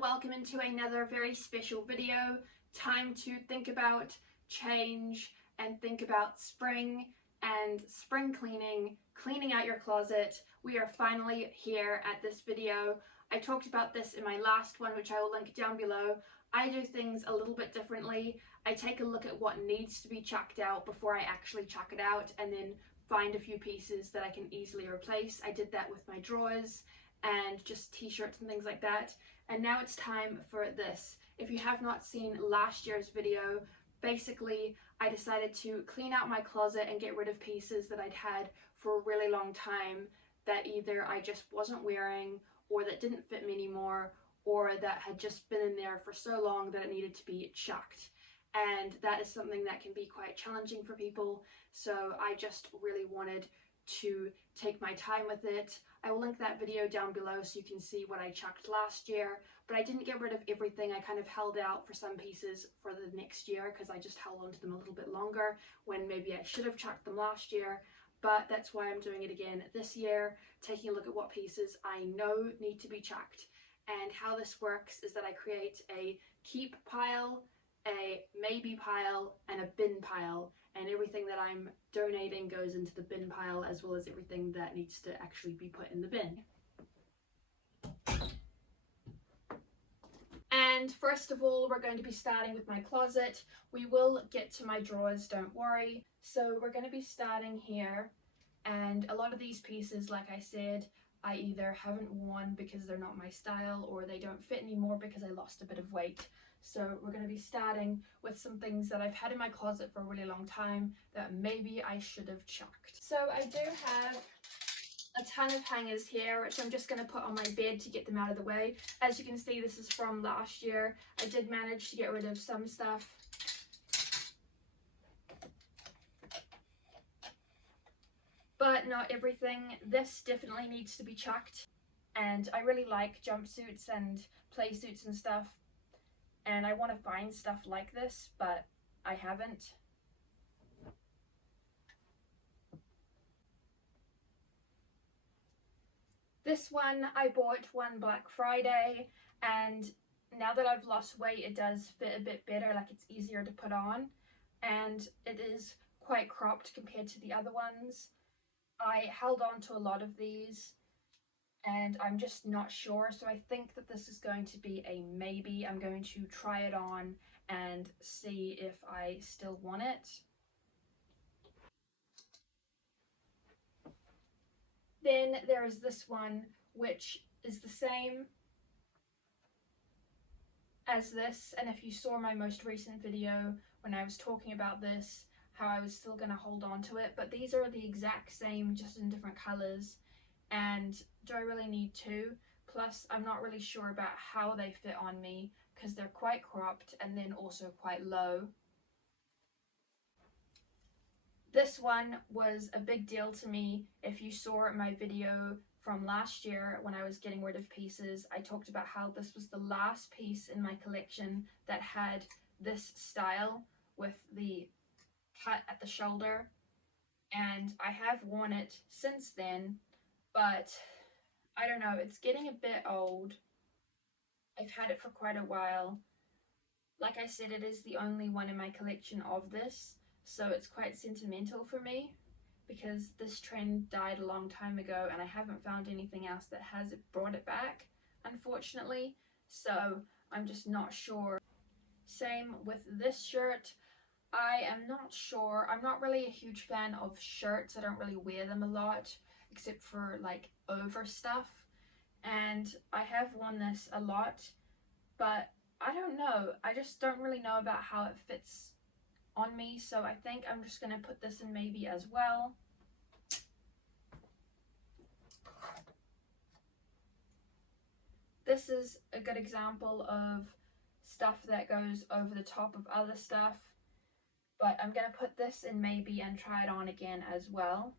and welcome into another very special video. Time to think about change and think about spring and spring cleaning, cleaning out your closet. We are finally here at this video. I talked about this in my last one, which I will link down below. I do things a little bit differently. I take a look at what needs to be chucked out before I actually chuck it out, and then find a few pieces that I can easily replace. I did that with my drawers and just t-shirts and things like that. And now it's time for this. If you have not seen last year's video, basically I decided to clean out my closet and get rid of pieces that I'd had for a really long time that either I just wasn't wearing, or that didn't fit me anymore, or that had just been in there for so long that it needed to be chucked. And that is something that can be quite challenging for people, so I just really wanted to take my time with it. I will link that video down below so you can see what I chucked last year, but I didn't get rid of everything. I kind of held out for some pieces for the next year because I just held on to them a little bit longer when maybe I should have chucked them last year. But that's why I'm doing it again this year, taking a look at what pieces I know need to be chucked. And how this works is that I create a keep pile, a maybe pile, and a bin pile, and everything that I'm donating goes into the bin pile, as well as everything that needs to actually be put in the bin. And first of all, we're going to be starting with my closet. We will get to my drawers, don't worry. So we're going to be starting here, and a lot of these pieces, like I said, I either haven't worn because they're not my style, or they don't fit anymore because I lost a bit of weight. So we're going to be starting with some things that I've had in my closet for a really long time that maybe I should have chucked. So I do have a ton of hangers here, which I'm just going to put on my bed to get them out of the way. As you can see, this is from last year. I did manage to get rid of some stuff. But not everything. This definitely needs to be chucked. And I really like jumpsuits and play suits and stuff. And I want to find stuff like this, but I haven't. This one I bought one Black Friday, and now that I've lost weight, it does fit a bit better, like it's easier to put on, and it is quite cropped compared to the other ones. I held on to a lot of these, and I'm just not sure, so I think that this is going to be a maybe. I'm going to try it on and see if I still want it. Then there is this one, which is the same as this, and if you saw my most recent video when I was talking about this, how I was still going to hold on to it, but these are the exact same, just in different colours. And do I really need two? Plus, I'm not really sure about how they fit on me because they're quite cropped and then also quite low. This one was a big deal to me. If you saw my video from last year when I was getting rid of pieces, I talked about how this was the last piece in my collection that had this style with the cut at the shoulder. And I have worn it since then, but I don't know, it's getting a bit old. I've had it for quite a while. Like I said, it is the only one in my collection of this, so it's quite sentimental for me because this trend died a long time ago and I haven't found anything else that has brought it back, unfortunately, so I'm just not sure. Same with this shirt. I am not sure. I'm not really a huge fan of shirts. I don't really wear them a lot, except for like over stuff. And I have worn this a lot, but I don't know. I just don't really know about how it fits on me. So I think I'm just going to put this in maybe as well. This is a good example of stuff that goes over the top of other stuff. But I'm going to put this in maybe and try it on again as well.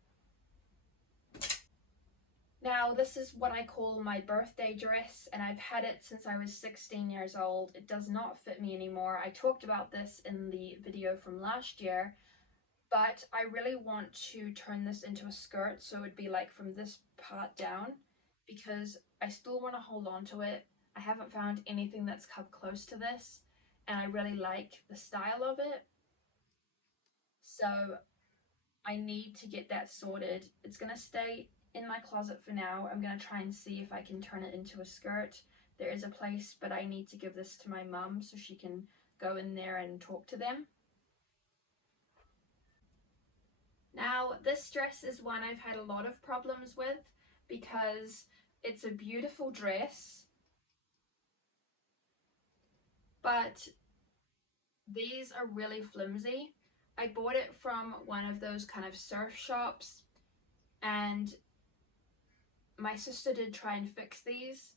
Now this is what I call my birthday dress, and I've had it since I was 16 years old. It does not fit me anymore. I talked about this in the video from last year, but I really want to turn this into a skirt, so it would be like from this part down, because I still want to hold on to it, I haven't found anything that's come close to this, and I really like the style of it. So I need to get that sorted. It's gonna stay in my closet for now. I'm gonna try and see if I can turn it into a skirt. There is a place, but I need to give this to my mum so she can go in there and talk to them. Now, this dress is one I've had a lot of problems with because it's a beautiful dress, but these are really flimsy. I bought it from one of those kind of surf shops, and my sister did try and fix these.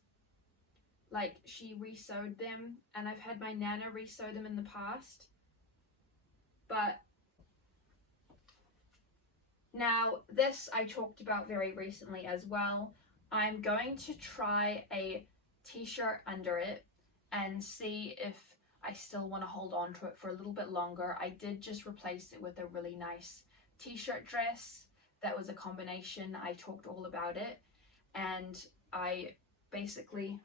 Like, she re-sewed them, and I've had my nana re-sew them in the past. But now, this I talked about very recently as well. I'm going to try a t-shirt under it and see if I still want to hold on to it for a little bit longer. I did just replace it with a really nice t-shirt dress that was a combination. I talked all about it, and I basically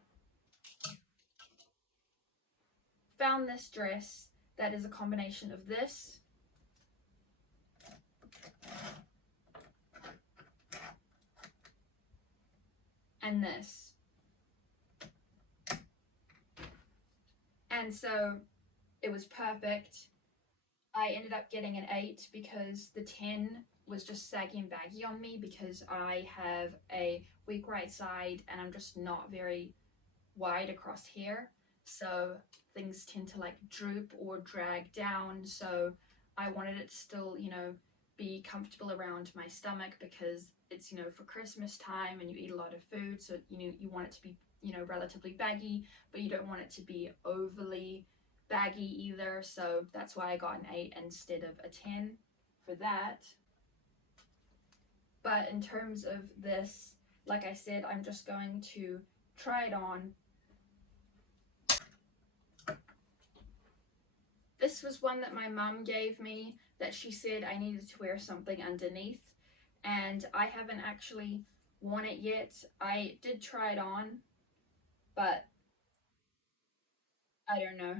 found this dress that is a combination of this and this. And so it was perfect. I ended up getting an 8 because the 10 was just saggy and baggy on me because I have a weak right side and I'm just not very wide across here. So things tend to like droop or drag down. So I wanted it to still, you know, be comfortable around my stomach because it's, you know, for Christmas time and you eat a lot of food. So, you know, you want it to be, you know, relatively baggy, but you don't want it to be overly baggy either. So that's why I got an 8 instead of a 10 for that. But in terms of this, like I said, I'm just going to try it on. This was one that my mum gave me that she said I needed to wear something underneath, and I haven't actually worn it yet. I did try it on, but I don't know.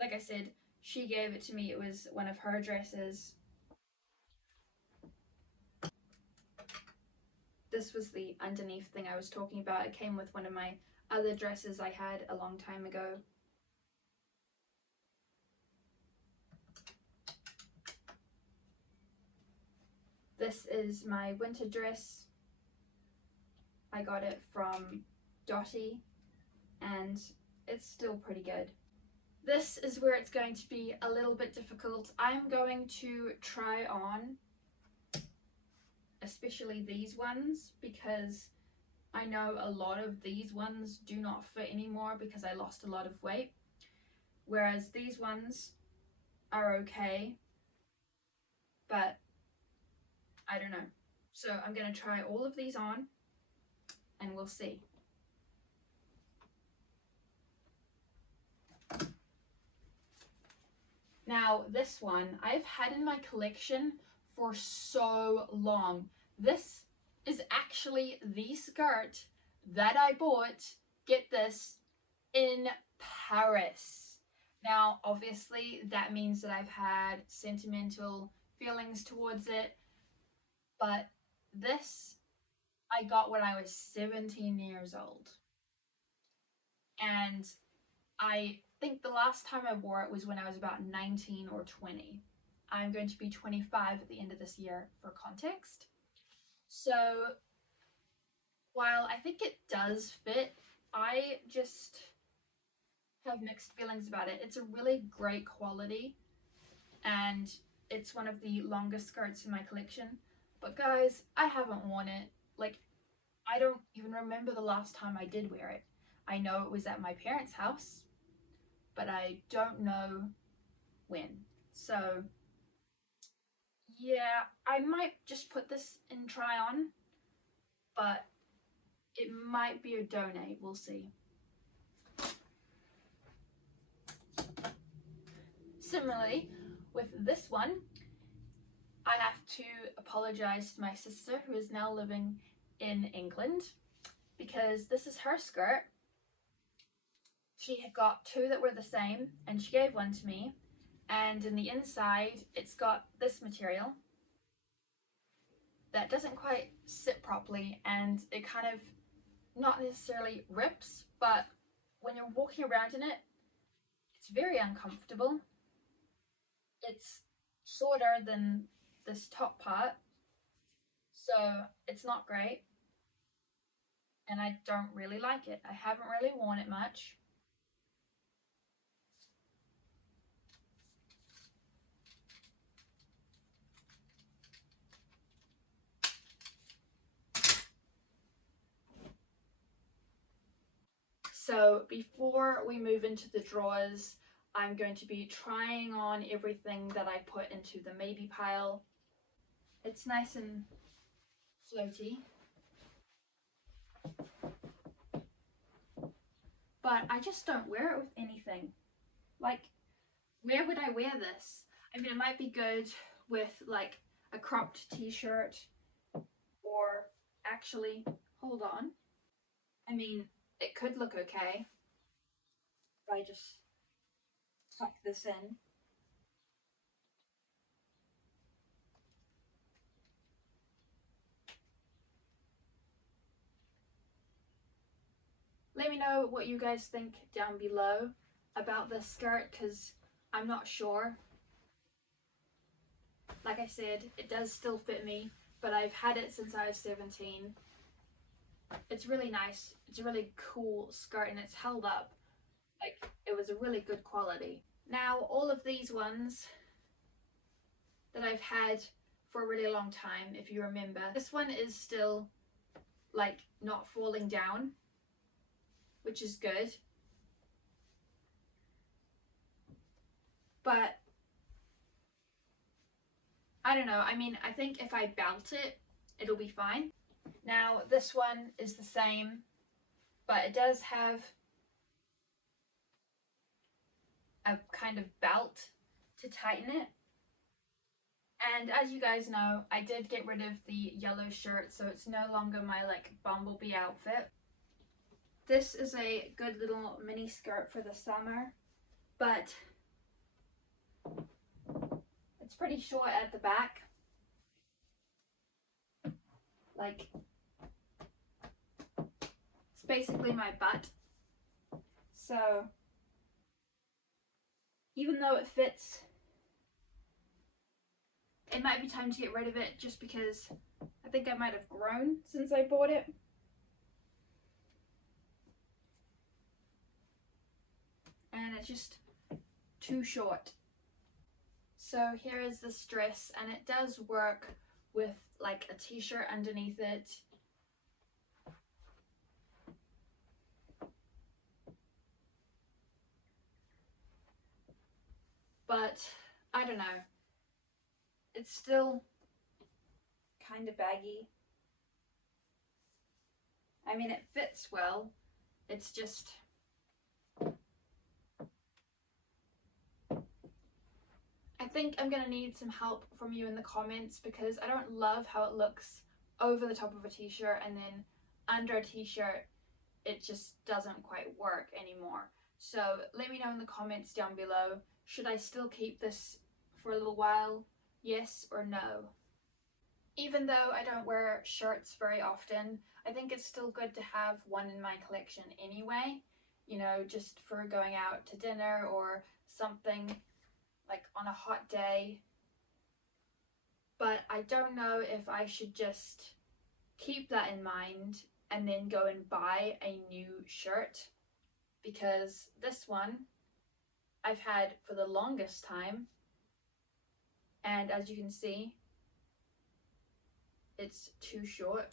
Like I said, she gave it to me. It was one of her dresses. This was the underneath thing I was talking about. It came with one of my other dresses I had a long time ago. This is my winter dress. I got it from Dottie and it's still pretty good. This is where it's going to be a little bit difficult. I'm going to try on especially these ones because I know a lot of these ones do not fit anymore because I lost a lot of weight, whereas these ones are okay, but I don't know. So I'm going to try all of these on and we'll see. Now this one I've had in my collection for so long. This is actually the skirt that I bought, get this, in Paris. Now obviously that means that I've had sentimental feelings towards it, but this I got when I was 17 years old. And I think the last time I wore it was when I was about 19 or 20. I'm going to be 25 at the end of this year for context. So while I think it does fit, I just have mixed feelings about it. It's a really great quality and it's one of the longest skirts in my collection. But guys, I haven't worn it. Like, I don't even remember the last time I did wear it. I know it was at my parents' house, but I don't know when. So yeah, I might just put this in try on, but it might be a donate, we'll see. Similarly, with this one, I have to apologize to my sister who is now living in England because this is her skirt She had got two that were the same and she gave one to me, and in the inside it's got this material that doesn't quite sit properly, and it kind of not necessarily rips, but when you're walking around in it, it's very uncomfortable. It's shorter than this top part, so it's not great, and I don't really like it. I haven't really worn it much. So before we move into the drawers, I'm going to be trying on everything that I put into the maybe pile. It's nice and floaty, but I just don't wear it with anything. Like, where would I wear this? I mean, it might be good with like a cropped t-shirt, or actually, hold on. I mean, it could look okay if I just tuck this in. Let me know what you guys think down below about this skirt, because I'm not sure. Like I said, it does still fit me, but I've had it since I was 17. It's really nice. It's a really cool skirt, and it's held up. Like, it was a really good quality. Now, all of these ones that I've had for a really long time, if you remember, this one is still like not falling down, which is good. But I don't know, I mean, I think if I belt it, it'll be fine. Now, this one is the same, but it does have a kind of belt to tighten it. And as you guys know, I did get rid of the yellow shirt, so it's no longer my like bumblebee outfit. This is a good little mini skirt for the summer, but it's pretty short at the back. Like, it's basically my butt. So even though it fits, it might be time to get rid of it, just because I think I might have grown since I bought it. And it's just too short. So here is this dress, and it does work with like a t-shirt underneath it. But I don't know, it's still kind of baggy. I mean, it fits well, it's just I think I'm gonna need some help from you in the comments, because I don't love how it looks over the top of a t-shirt, and then under a t-shirt it just doesn't quite work anymore. So let me know in the comments down below, should I still keep this for a little while? Yes or no? Even though I don't wear shirts very often, I think it's still good to have one in my collection anyway, you know, just for going out to dinner or something, like on a hot day. But I don't know if I should just keep that in mind and then go and buy a new shirt, because this one I've had for the longest time, and as you can see, it's too short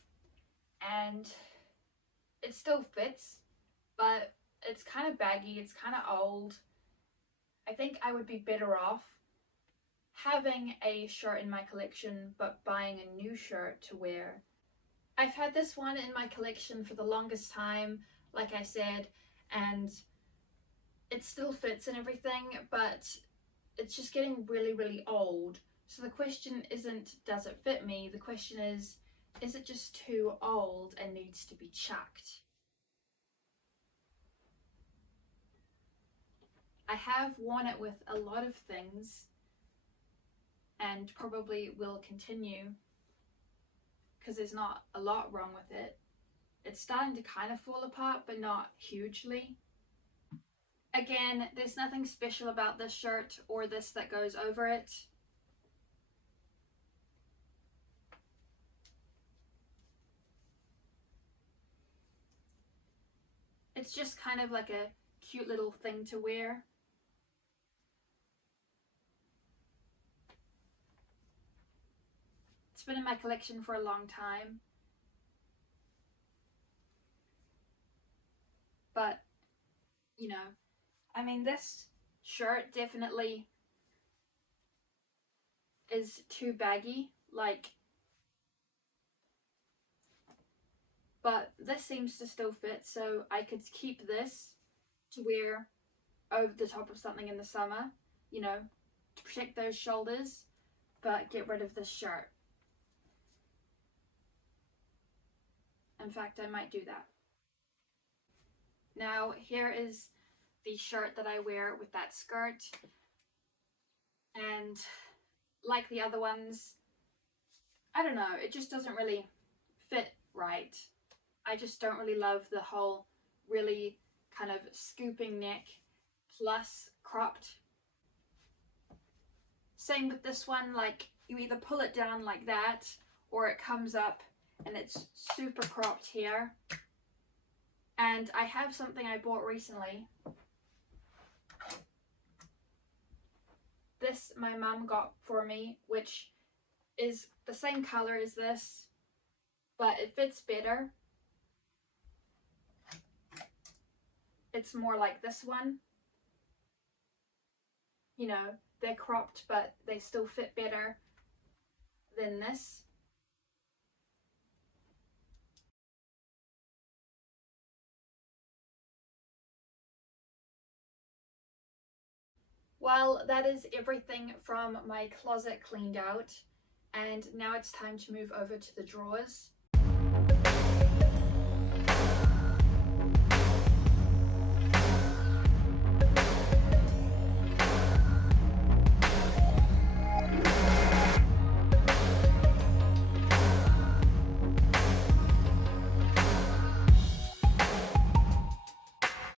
and it still fits, but it's kind of baggy, it's kind of old. I think I would be better off having a shirt in my collection but buying a new shirt to wear. I've had this one in my collection for the longest time, like I said, and it still fits and everything, but it's just getting really, really old. So the question isn't, does it fit me? The question is it just too old and needs to be chucked? I have worn it with a lot of things and probably will continue because there's not a lot wrong with it. It's starting to kind of fall apart, but not hugely. Again, there's nothing special about this shirt or this that goes over it. It's just kind of like a cute little thing to wear. It's been in my collection for a long time. But, you know, I mean, this shirt definitely is too baggy, like, but this seems to still fit, so I could keep this to wear over the top of something in the summer, you know, to protect those shoulders, but get rid of this shirt. In fact, I might do that. Now, here is the shirt that I wear with that skirt, and like the other ones, I don't know, it just doesn't really fit right. I just don't really love the whole really kind of scooping neck plus cropped. Same with this one, like you either pull it down like that or it comes up and it's super cropped here. And I have something I bought recently. This my mum got for me, which is the same color as this, but it fits better. It's more like this one. You know, they're cropped, but they still fit better than this. Well, that is everything from my closet cleaned out, and now it's time to move over to the drawers.